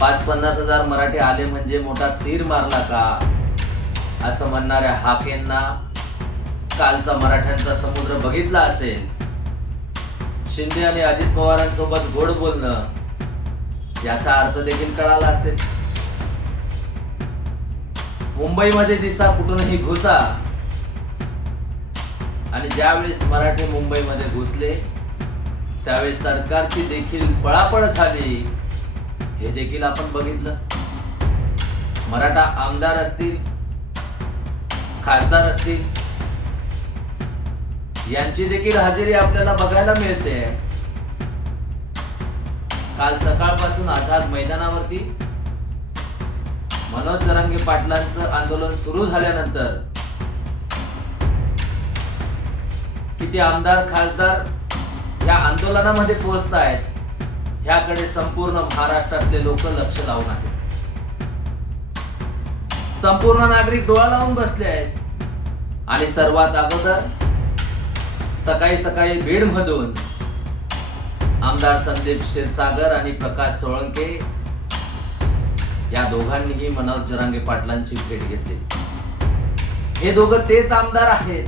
पाच पन्नास हजार मराठी आले म्हणजे मोठा तीर मारला का? असं म्हणणाऱ्या हाकेंना कालचा मराठ्यांचा समुद्र बघितला असेल. शिंदे आणि अजित पवारांसोबत गोड बोलणं याचा अर्थ देखील कळाला असेल. मुंबईमध्ये दिसा कुठूनही घुसा. आणि ज्यावेळेस मराठी मुंबईमध्ये घुसले त्यावेळेस सरकारची देखील पळापळ झाली. हे देखील आपण बघितलं. मराठा आमदार असतील खासदार असतील यांची देखील हजेरी आपल्याला बघायला मिळते. काल सकाळपासून आझाद मैदानावरती मनोज जरांगे पाटलांचं आंदोलन सुरू झाल्यानंतर किती आमदार खासदार या आंदोलनामध्ये पोहोचत आहेत ह्याकडे संपूर्ण महाराष्ट्रातले लोक लक्ष लावून आहेत. संपूर्ण नागरिक डोळा लावून बसले आहेत. आणि सर्वात अगोदर सकाळी सकाळी बीड मधून आमदार संदीप क्षीरसागर आणि प्रकाश सोळंके या दोघांनीही मनोज जरांगे पाटलांची भेट घेतली. हे दोघं तेच आमदार आहेत.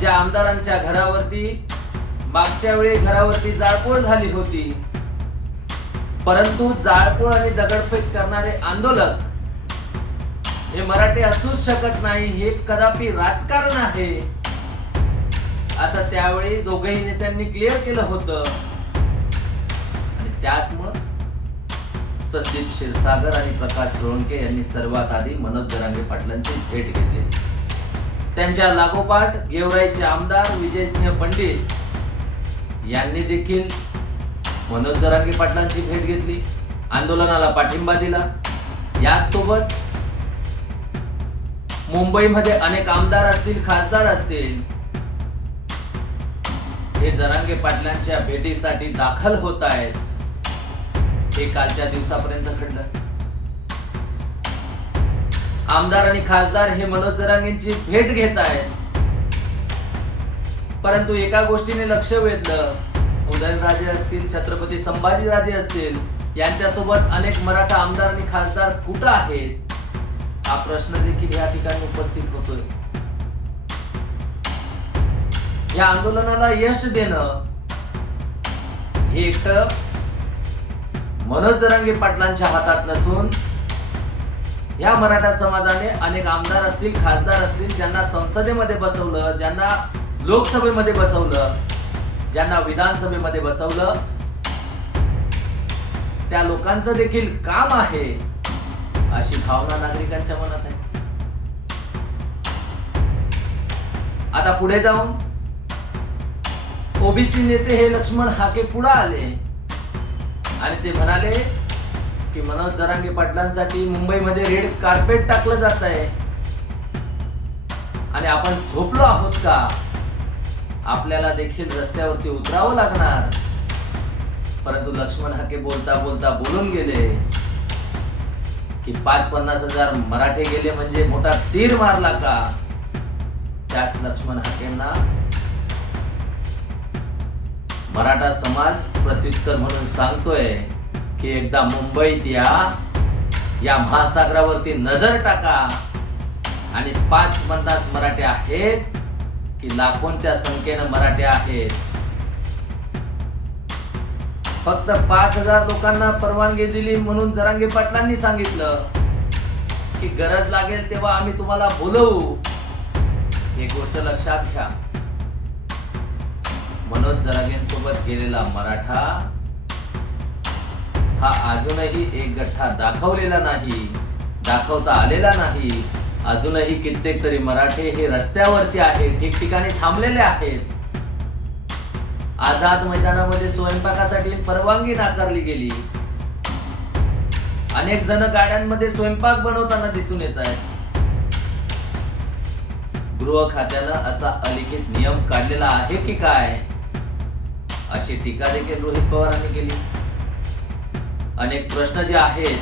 ज्या आमदारांच्या घरावरती मागच्या वेळी घरावरती जाळपोळ झाली होती. परंतु जाळपोळ आणि दगडफेक करणारे आंदोलक हे मराठी असूच शकत नाही हे कदापि राजकारण आहे असं त्यावेळी दोघही नेत्यांनी क्लिअर केलं होतं. आणि त्याचमुळं संदीप क्षीरसागर आणि प्रकाश सोळंके यांनी सर्वात आधी मनोज जरांगे पाटलांची भेट घेतली. त्यांच्या लागोपाठ गेवराईचे आमदार विजयसिंह पंडित यांनी देखील मनोज जरांगी पाटलांची भेट घेतली आंदोलनाला पाठिंबा दिला. यासोबत मुंबईमध्ये अनेक आमदार असतील खासदार असतील हे जरांगे पाटलांच्या भेटीसाठी दाखल होत आहेत. हे कालच्या दिवसापर्यंत घडलं. आमदार आणि खासदार हे मनोज जरांगेंची भेट घेत आहेत. परंतु एका गोष्टीने लक्ष वेधलं. उदयनराजे असतील छत्रपती संभाजीराजे असतील यांच्यासोबत अनेक मराठा आमदार आणि खासदार कुठं आहेत? हा प्रश्न देखील या ठिकाणी उपस्थित होतोय. या आंदोलनाला यश देणं हे एकटं मनोज जरांगे पाटलांच्या हातात नसून या मराठा समाजाने अनेक आमदार असतील खासदार असतील ज्यांना संसदेमध्ये बसवलं ज्यांना लोकसभेमध्ये बसवलं ज्यांना विधानसभेमध्ये बसवलं त्या लोकांचं देखील काम आहे अशी भावना नागरिकांच्या मनात आहे. आता पुढे जाऊन ओबीसी नेते हे लक्ष्मण हाके पुढे आले. आणि ते म्हणाले की मनोज जरांगे पाटलांसाठी मुंबईमध्ये रेड कार्पेट टाकलं जात आहे आणि आपण झोपलो आहोत का? आपल्याला देखील रस्त्यावरती उतरावं लागणार. परंतु लक्ष्मण हाके बोलता बोलता बोलून गेले की पाच पन्नास हजार मराठे गेले म्हणजे मोठा तीर मारला का? त्याच लक्ष्मण हाकेंना मराठा समाज प्रत्युत्तर म्हणून सांगतोय की एकदा मुंबईत या या महासागरावरती नजर टाका आणि पाच पन्नास मराठे आहेत की लाखोंच्या संख्येनं मराठे आहेत. फक्त पाच हजार लोकांना परवानगी दिली म्हणून जरांगे पाटलांनी सांगितलं की गरज लागेल तेव्हा आम्ही तुम्हाला बोलवू. हे गोष्ट लक्षात घ्या. मनोज जरागेंसोबत गेलेला मराठा हा अजूनही एक गठ्ठा दाखवलेला नाही दाखवता आलेला नाही. अजूनही कित्येक तरी मराठे हे रस्त्यावरती आहे ठिकठिकाणी थांबलेले आहेत. आझाद मैदानामध्ये स्वयंपाकासाठी परवानगी नाकारली गेली. अनेक जण गाड्यांमध्ये स्वयंपाक बनवताना दिसून येत आहेत. गृह खात्यानं असा अलिखित नियम काढलेला आहे की काय? अशी टीका देखील रोहित पवारांनी केली. अनेक प्रश्न जे आहेत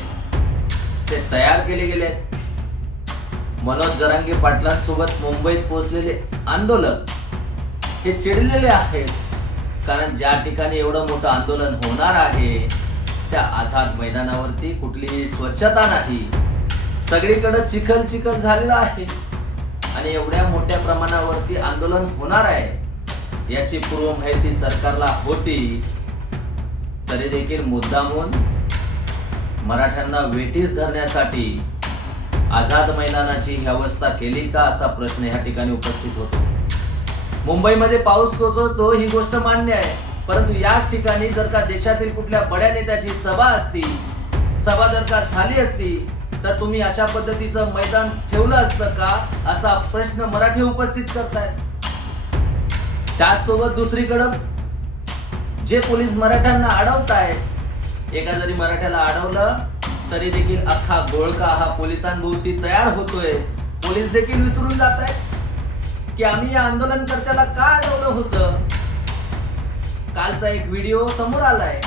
ते तयार केले गेले आहेत मनोज जरांगे पाटलांसोबत मुंबईत पोहोचलेले आंदोलक हे चिडलेले आहेत कारण ज्या ठिकाणी एवढं मोठं आंदोलन होणार आहे त्या आझाद मैदानावरती कुठलीही स्वच्छता नाही. सगळीकडे चिखल चिखल झालेलं आहे. आणि एवढ्या मोठ्या प्रमाणावरती आंदोलन होणार आहे याची पूर्व माहिती सरकारला होती. तरी देखील मुद्दामून मराठ्यांना वेटीस धरण्यासाठी आझाद मैदानाची ही अवस्था केली का असा प्रश्न ह्या ठिकाणी उपस्थित होतो. मुंबईमध्ये पाऊस कोसळतो ही गोष्ट मान्य आहे. परंतु याच ठिकाणी जर का देशातील कुठल्या बड्या नेत्याची सभा असती सभा जर का झाली असती तर तुम्ही अशा पद्धतीचं मैदान ठेवलं असतं का असा प्रश्न मराठी उपस्थित करतायत. त्याचसोबत दुसरीकडं जे पोलीस मराठ्यांना अडवतायत एका जरी मराठ्याला अडवलं तरी देखील अख्खा गोळका हा पोलिसांभोवती तयार होतोय. पोलीस देखील विसरून जात आहेत की आम्ही या आंदोलनकर्त्याला का अडवलं होतं? कालचा एक व्हिडिओ समोर आलाय.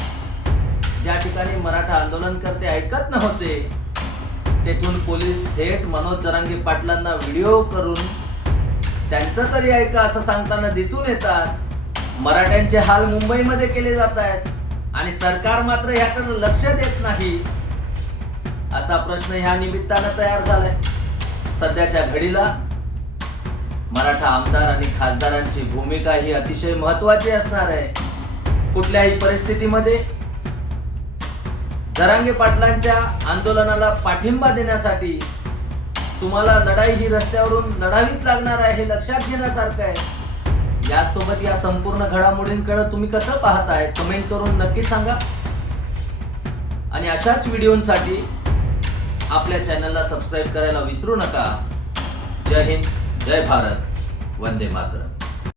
ज्या ठिकाणी मराठा आंदोलनकर्ते ऐकत नव्हते तेथून पोलीस थेट मनोज जरांगे पाटलांना व्हिडिओ करून त्यांचं तरी ऐका असं सांगताना दिसून येतात. मराठ्यांचे हाल मुंबईमध्ये केले जात आहेत आणि सरकार मात्र ह्याकडे लक्ष देत नाही. असा प्रश्न ह्या निमित्तानं तयार झालाय. सध्याच्या घडीला मराठा आमदार आणि खासदारांची भूमिका ही अतिशय महत्वाची असणार आहे. कुठल्याही परिस्थितीमध्ये जरांगे पाटलांच्या आंदोलनाला पाठिंबा देण्यासाठी तुम्हाला लढाई ही रस्त्यावरून लढावीच लागणार आहे हे लक्षात घेण्यासारखं आहे. यासोबत या संपूर्ण घडामोडींकडे तुम्ही कसं पाहताय कमेंट करून नक्की सांगा. आणि अशाच व्हिडिओसाठी आपल्या चॅनलला सबस्क्राईब करायला विसरू नका. जय हिंद जय भारत. वंदे मातरम.